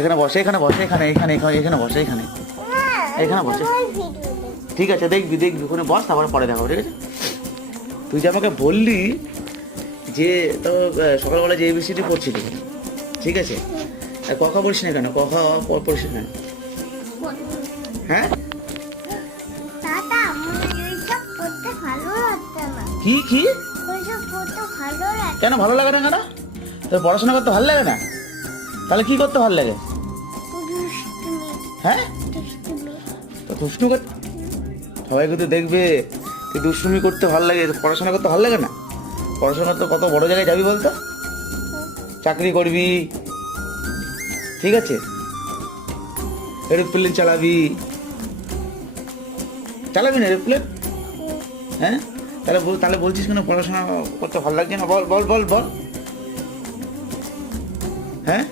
এখানে বসে, এখানে বসে, এখানে এখানে এখানে এখানে বসে, এখানে এখানে বসে। ঠিক আছে, দেখবি দেখবি, ওখানে বস, তারপরে পরে দেখাবো, ঠিক আছে? তুই যে আমাকে বললি যে তো সকালবেলা যে এবিসিডি পড়ছিলি, ঠিক আছে, আর ক খ পড়িস না কেন? ক খ পড়িস না কেন? হ্যাঁ, দাদা আমার এইসব পড়তে ভালো লাগছে না। কি কি ওইসব পড়তে ভালো লাগে। কেন ভালো লাগে না? কেন তোর পড়াশোনা করতে ভালো লাগে না? তাহলে কি করতে ভালো লাগে? দুষ্টুমি হ্যাঁ, দুষ্টুমি। তো দুষ্টুমি করতে সবাই কিন্তু দেখবে, তুই দুষ্টুমি করতে ভালো লাগে, পড়াশোনা করতে ভালো লাগে না? পড়াশোনা করতে কত বড় জায়গায় যাবি বলতো, চাকরি করবি, ঠিক আছে, এরোপ্লেন চালাবি, চালাবি না এরোপ্লেন? হ্যাঁ, তাহলে বলছিস কেন পড়াশোনা করতে ভালো লাগছে না? বল বল বল বল, হ্যাঁ।